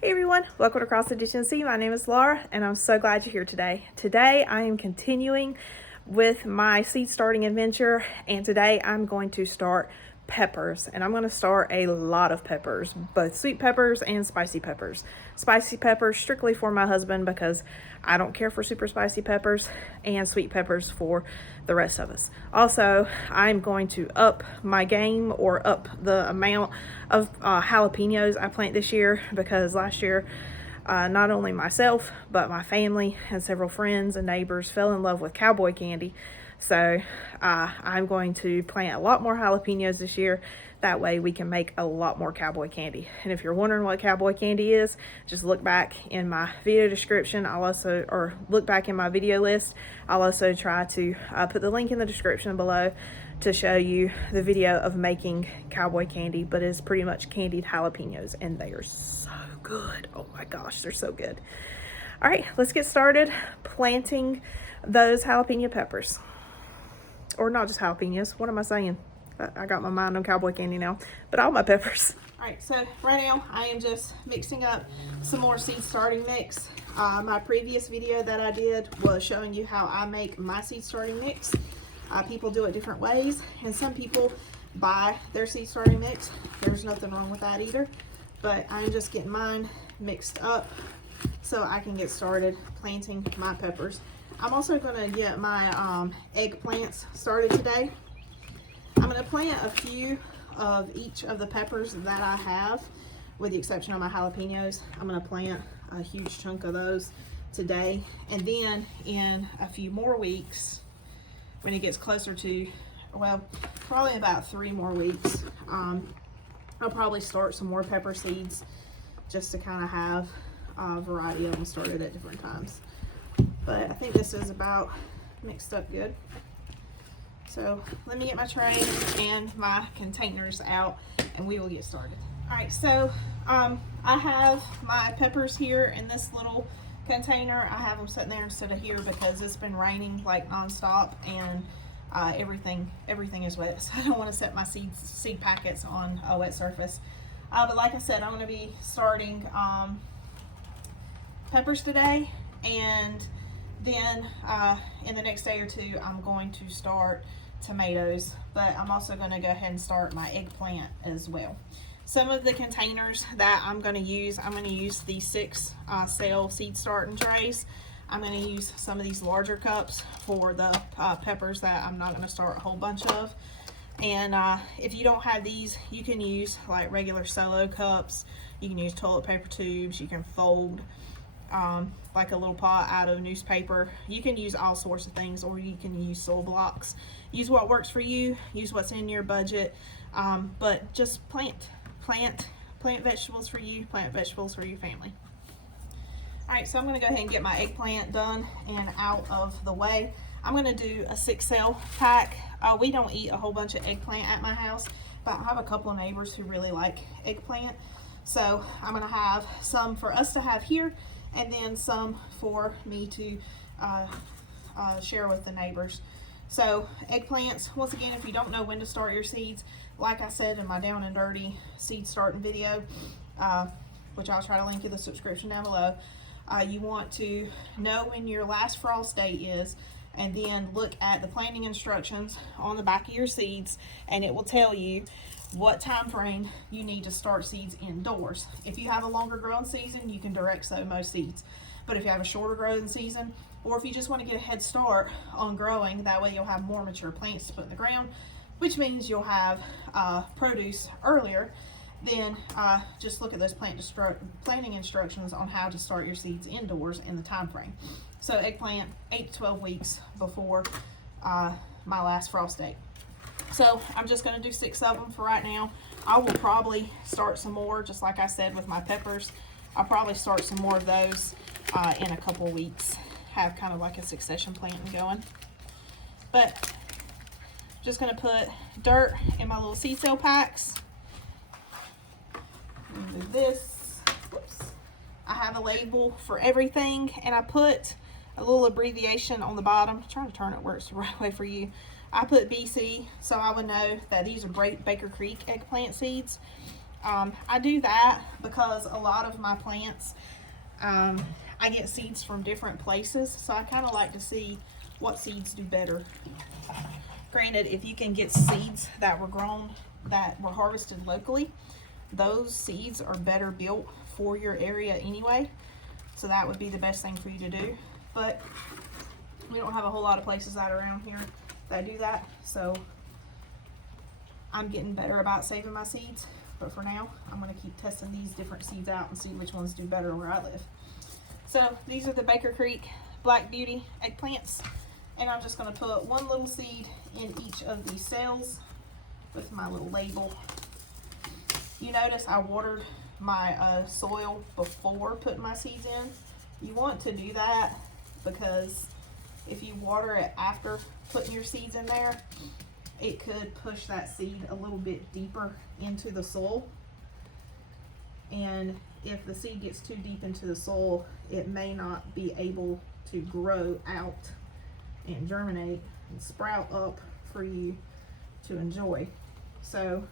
Hey everyone, welcome to Cross Edition C. My name is Laura and I'm so glad you're here today. Today I am continuing with my seed starting adventure, and today I'm going to start peppers, and I'm going to start a lot of peppers, both sweet peppers and spicy peppers. Spicy peppers strictly for my husband because I don't care for super spicy peppers, and sweet peppers for the rest of us. Also, I'm going to up my game, or up the amount of jalapenos I plant this year, because last year not only myself, but my family and several friends and neighbors fell in love with cowboy candy. So I'm going to plant a lot more jalapenos this year. That way we can make a lot more cowboy candy. And if you're wondering what cowboy candy is, just look back in my video description. Or look back in my video list. I'll also try to put the link in the description below to show you the video of making cowboy candy, but it's pretty much candied jalapenos, and they are so good. Oh my gosh, they're so good. All right, let's get started planting those jalapeno peppers. Or not just jalapenos, what am I saying? I got my mind on cowboy candy now, but all my peppers. All right, so right now I am just mixing up some more seed starting mix. My previous video that I did was showing you how I make my seed starting mix. People do it different ways, and some people buy their seed starting mix. There's nothing wrong with that either, but I'm just getting mine mixed up so I can get started planting my peppers. I'm also going to get my eggplants started today. I'm going to plant a few of each of the peppers that I have, with the exception of my jalapenos. I'm going to plant a huge chunk of those today, and then in a few more weeks, when it gets closer to, well, probably about 3 more weeks, I'll probably start some more pepper seeds just to kind of have a variety of them started at different times. But I think this is about mixed up good. So let me get my tray and my containers out and we will get started. All right, so I have my peppers here in this little container. I have them sitting there instead of here because it's been raining like nonstop, and everything is wet, so I don't want to set my seed packets on a wet surface. But like I said, I'm going to be starting peppers today, and then in the next day or two I'm going to start tomatoes, but I'm also going to go ahead and start my eggplant as well. Some of the containers that I'm going to use these 6 cell seed starting trays. I'm going to use some of these larger cups for the peppers that I'm not going to start a whole bunch of. And if you don't have these, you can use like regular Solo cups. You can use toilet paper tubes. You can fold like a little pot out of newspaper. You can use all sorts of things, or you can use soil blocks. Use what works for you. Use what's in your budget. But just plant vegetables for you. Plant vegetables for your family. All right, so I'm going to go ahead and get my eggplant done and out of the way. I'm going to do a 6 cell pack. We don't eat a whole bunch of eggplant at my house, but I have a couple of neighbors who really like eggplant. So I'm going to have some for us to have here, and then some for me to share with the neighbors. So eggplants, once again, if you don't know when to start your seeds, like I said in my down and dirty seed starting video, which I'll try to link in the description down below, you want to know when your last frost date is, and then look at the planting instructions on the back of your seeds, and it will tell you what time frame you need to start seeds indoors. If you have a longer growing season, you can direct sow most seeds. But if you have a shorter growing season, or if you just want to get a head start on growing, that way you'll have more mature plants to put in the ground, which means you'll have produce earlier, then just look at those planting instructions on how to start your seeds indoors in the time frame. So eggplant, 8 to 12 weeks before my last frost date. So I'm just going to do 6 of them for right now. I will probably start some more, just like I said with my peppers. I'll probably start some more of those in a couple weeks. Have kind of like a succession planting going. But I'm just going to put dirt in my little seed cell packs. Do this. Whoops. I have a label for everything, and I put a little abbreviation on the bottom. I'm trying to turn it where it's the right way for you. I put BC so I would know that these are Baker Creek eggplant seeds. I do that because a lot of my plants, I get seeds from different places, so I kind of like to see what seeds do better. Granted, if you can get seeds that were grown, that were harvested locally, those seeds are better built for your area anyway, so that would be the best thing for you to do. But we don't have a whole lot of places that are around here that do that, so I'm getting better about saving my seeds. But for now, I'm going to keep testing these different seeds out and see which ones do better where I live. So these are the Baker Creek Black Beauty eggplants, and I'm just going to put one little seed in each of these cells with my little label. You notice I watered my soil before putting my seeds in. You want to do that because if you water it after putting your seeds in there, it could push that seed a little bit deeper into the soil. And if the seed gets too deep into the soil, it may not be able to grow out and germinate and sprout up for you to enjoy. So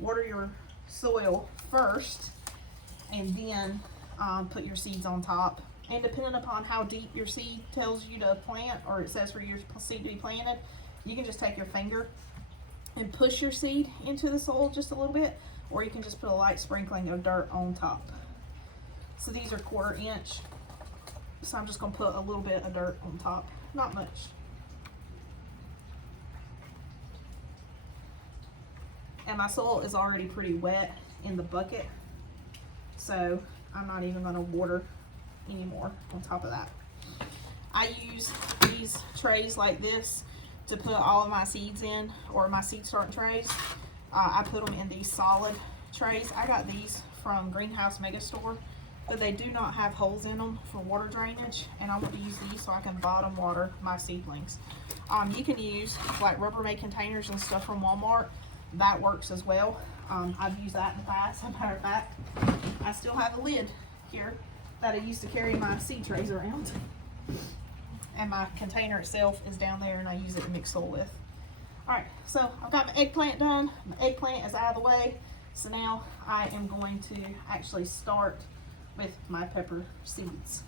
water your soil first and then put your seeds on top. And depending upon how deep your seed tells you to plant, or it says for your seed to be planted, you can just take your finger and push your seed into the soil just a little bit, or you can just put a light sprinkling of dirt on top. So these are 1/4 inch, so I'm just going to put a little bit of dirt on top, not much. And my soil is already pretty wet in the bucket, so I'm not even going to water anymore on top of that. I use these trays like this to put all of my seeds in, or my seed starting trays. I put them in these solid trays. I got these from Greenhouse Mega Store, but they do not have holes in them for water drainage, and I want to use these so I can bottom water my seedlings. You can use like Rubbermaid containers and stuff from Walmart. That works as well. I've used that in the past. As a matter of fact, I still have a lid here that I used to carry my seed trays around. And my container itself is down there, and I use it to mix soil with. Alright, so I've got my eggplant done. My eggplant is out of the way. So now I am going to actually start with my pepper seeds.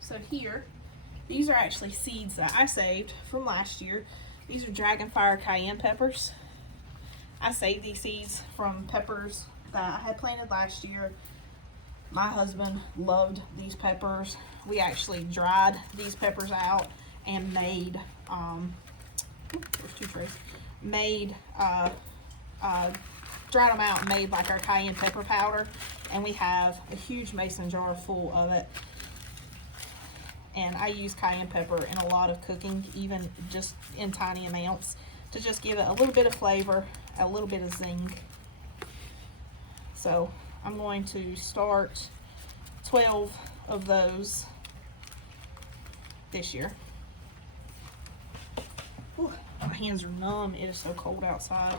So here, these are actually seeds that I saved from last year. These are Dragonfire cayenne peppers. I saved these seeds from peppers that I had planted last year. My husband loved these peppers. We actually dried these peppers out and made, there's 2 trays, dried them out and made like our cayenne pepper powder. And we have a huge mason jar full of it. And I use cayenne pepper in a lot of cooking, even just in tiny amounts, to just give it a little bit of flavor, a little bit of zing. So I'm going to start 12 of those this year. Ooh, my hands are numb. It is so cold outside.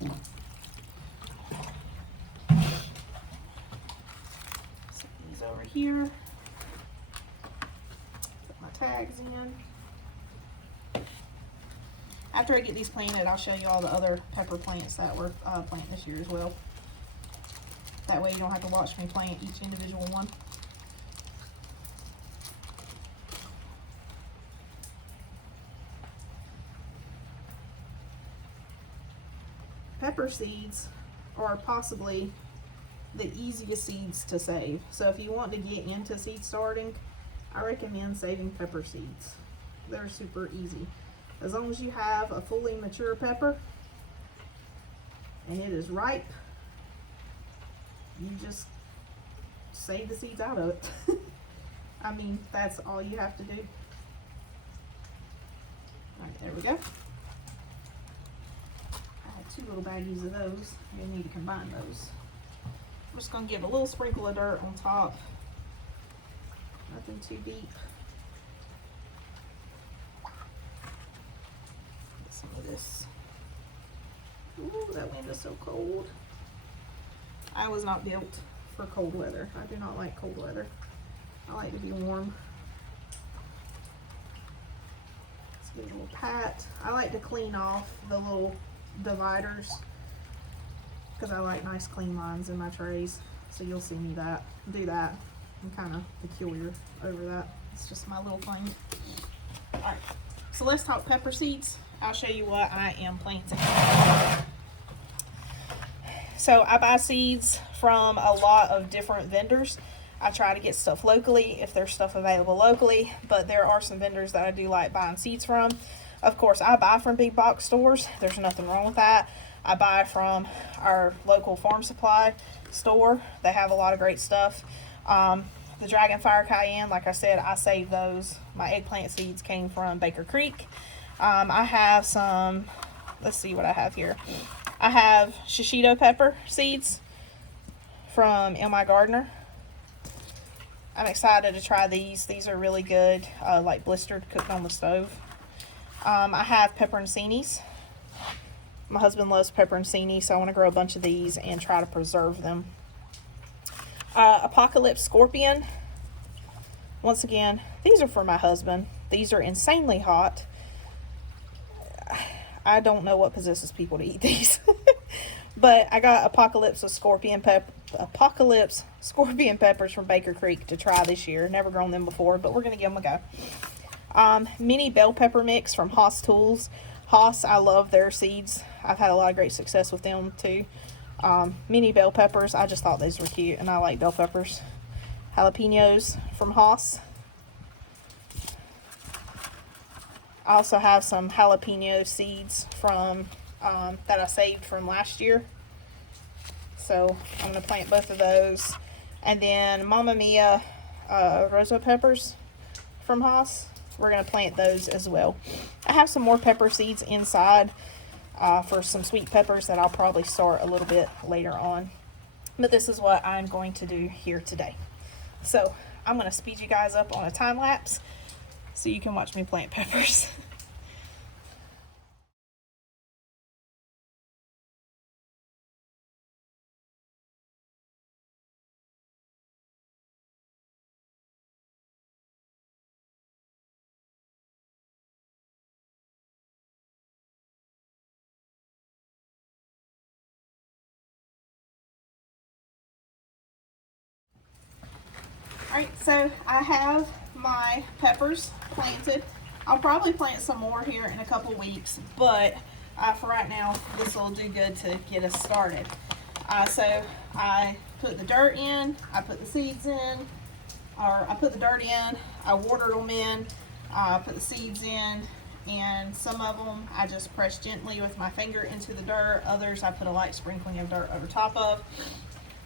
Set these over here. Put my tags in. After I get these planted, I'll show you all the other pepper plants that were planted this year as well. That way you don't have to watch me plant each individual one. Pepper seeds are possibly the easiest seeds to save. So if you want to get into seed starting, I recommend saving pepper seeds. They're super easy. As long as you have a fully mature pepper and it is ripe, you just save the seeds out of it. I mean, that's all you have to do. Alright, there we go. I have 2 little baggies of those. You'll need to combine those. I'm just going to give a little sprinkle of dirt on top. Nothing too deep. Get some of this. Ooh, that wind is so cold. I was not built for cold weather. I do not like cold weather. I like to be warm. Let's give it a little pat. I like to clean off the little dividers because I like nice clean lines in my trays. So you'll see me do that. I'm kind of peculiar over that. It's just my little thing. All right, so let's talk pepper seeds. I'll show you what I am planting. So I buy seeds from a lot of different vendors. I try to get stuff locally if there's stuff available locally, but there are some vendors that I do like buying seeds from. Of course, I buy from big box stores. There's nothing wrong with that. I buy from our local farm supply store. They have a lot of great stuff. The Dragonfire Cayenne, like I said, I saved those. My eggplant seeds came from Baker Creek. I have some, let's see what I have here. I have shishito pepper seeds from M.I. Gardner. I'm excited to try these. These are really good, like blistered, cooked on the stove. I have pepperoncinis. My husband loves pepperoncini, so I want to grow a bunch of these and try to preserve them. Apocalypse Scorpion. Once again, these are for my husband. These are insanely hot. I don't know what possesses people to eat these. But I got Apocalypse Scorpion peppers from Baker Creek to try this year. Never grown them before, but we're going to give them a go. Mini bell pepper mix from Haas Tools. Haas, I love their seeds. I've had a lot of great success with them too. Mini bell peppers, I just thought these were cute, and I like bell peppers. Jalapenos from Haas. I also have some jalapeno seeds from that I saved from last year. So I'm going to plant both of those. And then Mamma Mia rosa peppers from Haas. We're going to plant those as well. I have some more pepper seeds inside for some sweet peppers that I'll probably start a little bit later on. But this is what I'm going to do here today. So I'm going to speed you guys up on a time lapse so you can watch me plant peppers. Alright, so I have my peppers planted. I'll probably plant some more here in a couple weeks, but for right now, this will do good to get us started. So I put the dirt in, I put the seeds in, or I put the dirt in, I watered them in, I put the seeds in, and some of them I just press gently with my finger into the dirt. Others I put a light sprinkling of dirt over top of.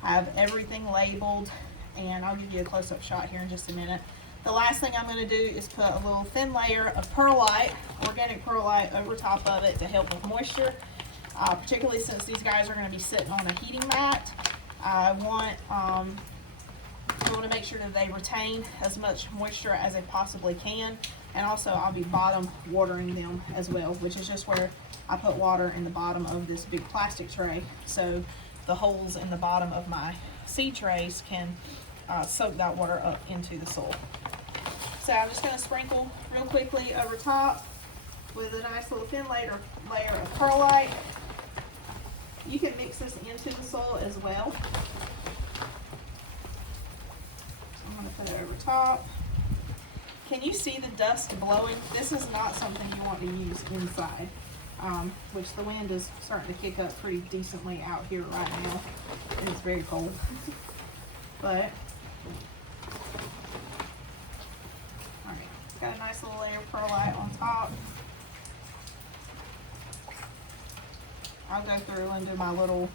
I have everything labeled, and I'll give you a close-up shot here in just a minute. The last thing I'm going to do is put a little thin layer of perlite, organic perlite, over top of it to help with moisture, particularly since these guys are going to be sitting on a heating mat. I want to make sure that they retain as much moisture as they possibly can, and also I'll be bottom watering them as well, which is just where I put water in the bottom of this big plastic tray, so the holes in the bottom of my seed trays can soak that water up into the soil. So I'm just going to sprinkle real quickly over top with a nice little thin layer of perlite. You can mix this into the soil as well. I'm going to put it over top. Can you see the dust blowing? This is not something you want to use inside, which the wind is starting to kick up pretty decently out here right now. It's very cold. But alright, got a nice little layer of perlite on top. I'll go through and do my little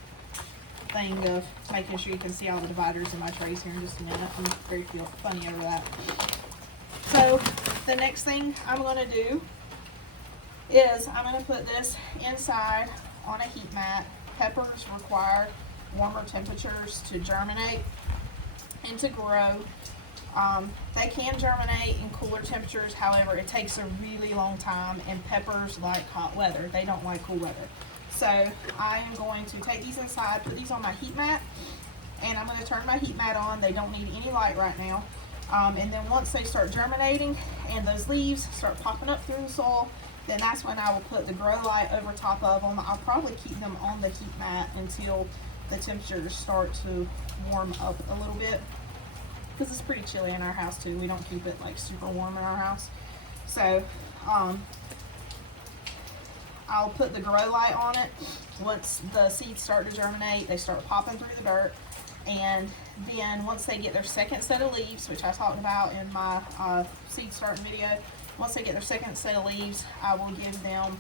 thing of making sure you can see all the dividers in my trays here in just a minute. I'm very funny over that. So the next thing I'm going to do is I'm going to put this inside on a heat mat. Peppers require warmer temperatures to germinate and to grow. They can germinate in cooler temperatures, however it takes a really long time, and peppers like hot weather. They don't like cool weather. So I am going to take these inside, put these on my heat mat, and I'm going to turn my heat mat on. They don't need any light right now. And then once they start germinating and those leaves start popping up through the soil, then that's when I will put the grow light over top of them. I'll probably keep them on the heat mat until the temperatures start to warm up a little bit, because it's pretty chilly in our house too. We don't keep it like super warm in our house. So I'll put the grow light on it. Once the seeds start to germinate, they start popping through the dirt. And then once they get their second set of leaves, which I talked about in my seed starting video, once they get their second set of leaves, I will give them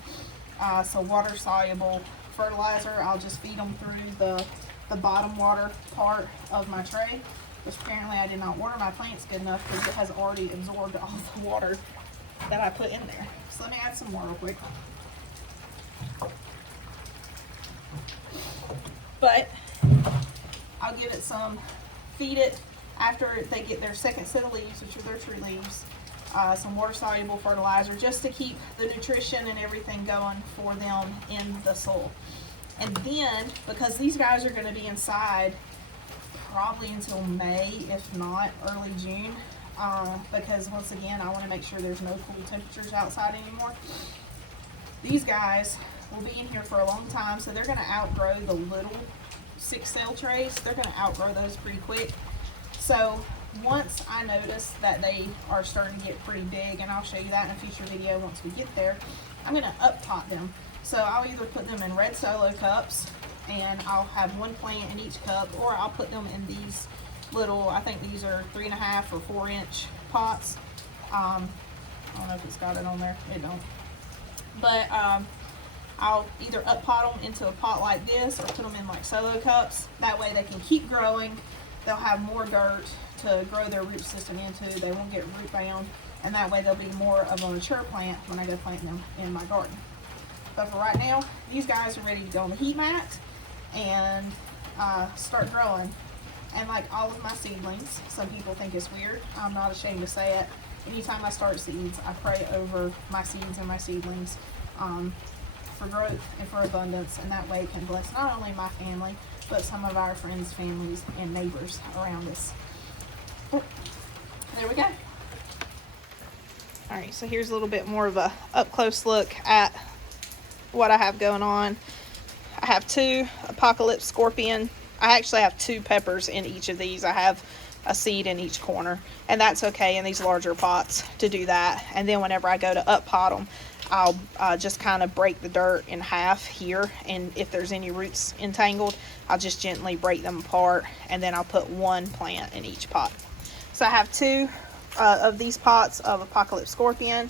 some water soluble fertilizer. I'll just feed them through the bottom water part of my tray, which apparently I did not water my plants good enough because it has already absorbed all the water that I put in there. So let me add some more real quick. But I'll give it some, feed it after they get their second set of leaves, which are their true leaves, some water soluble fertilizer, just to keep the nutrition and everything going for them in the soil. And then, because these guys are going to be inside probably until May, if not early June, because once again, I want to make sure there's no cool temperatures outside anymore. These guys will be in here for a long time, so they're going to outgrow the little 6-cell trays. They're going to outgrow those pretty quick. So once I notice that they are starting to get pretty big, and I'll show you that in a future video once we get there, I'm going to up pot them. So I'll either put them in red solo cups, and I'll have one plant in each cup, or I'll put them in these little, I think these are 3.5 or 4 inch pots. I don't know if it's got it on there. It don't. But I'll either up pot them into a pot like this, or put them in like solo cups. That way they can keep growing. They'll have more dirt to grow their root system into. They won't get root bound, and that way they'll be more of a mature plant when I go plant them in my garden. But for right now, these guys are ready to go on the heat mat and start growing. And like all of my seedlings, some people think it's weird. I'm not ashamed to say it. Anytime I start seeds, I pray over my seeds and my seedlings for growth and for abundance, and that way it can bless not only my family, but some of our friends, families, and neighbors around us. Oh, there we go. All right, so here's a little bit more of a up-close look at what I have going on. I have 2 Apocalypse Scorpion. I actually have 2 peppers in each of these. I have a seed in each corner, and that's okay in these larger pots to do that. And then whenever I go to up pot them, I'll just kind of break the dirt in half here, and if there's any roots entangled, I'll just gently break them apart, and then I'll put 1 plant in each pot. So I have 2 of these pots of Apocalypse Scorpion.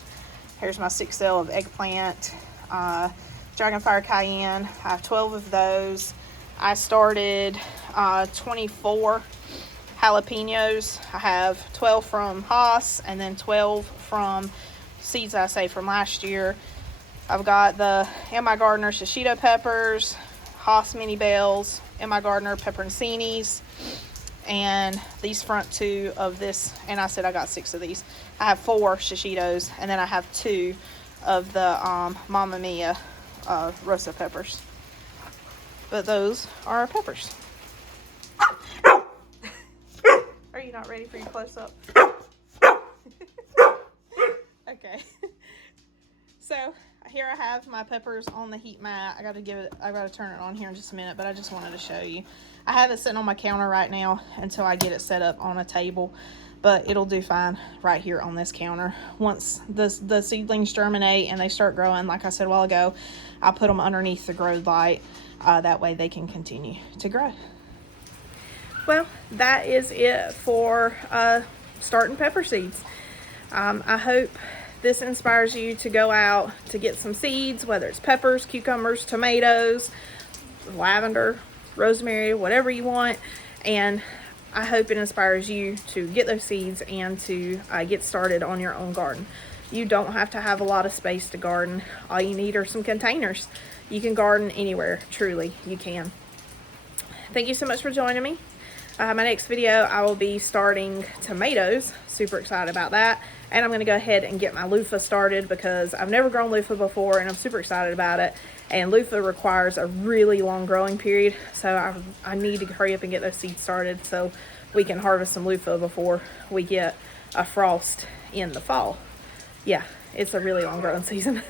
Here's my 6-cell of eggplant, Dragonfire Cayenne. I have 12 of those. I started 24 jalapenos. I have 12 from Haas, and then 12 from seeds I saved from last year. I've got the In My Gardener shishito peppers, Haas mini bells, In My Gardener pepperoncinis, and these front 2 of this, and I said I got 6 of these. I have 4 shishitos, and then I have 2 of the Mamma Mia Rosa peppers. But those are our peppers. Are you not ready for your close-up? Okay. So here I have my peppers on the heat mat. I gotta turn it on here in just a minute, but I just wanted to show you. I have it sitting on my counter right now until I get it set up on a table, but it'll do fine right here on this counter. Once the seedlings germinate and they start growing, like I said a while ago, I'll put them underneath the grow light. That way they can continue to grow. Well, that is it for starting pepper seeds. I hope this inspires you to go out to get some seeds, whether it's peppers, cucumbers, tomatoes, lavender, rosemary, whatever you want. And I hope it inspires you to get those seeds and to get started on your own garden. You don't have to have a lot of space to garden. All you need are some containers. You can garden anywhere, truly, you can. Thank you so much for joining me. My next video, I will be starting tomatoes. Super excited about that. And I'm going to go ahead and get my loofah started because I've never grown loofah before and I'm super excited about it. And loofah requires a really long growing period. So I need to hurry up and get those seeds started so we can harvest some loofah before we get a frost in the fall. Yeah, it's a really long growing season.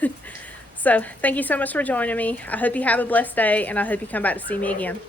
So thank you so much for joining me. I hope you have a blessed day, and I hope you come back to see me again.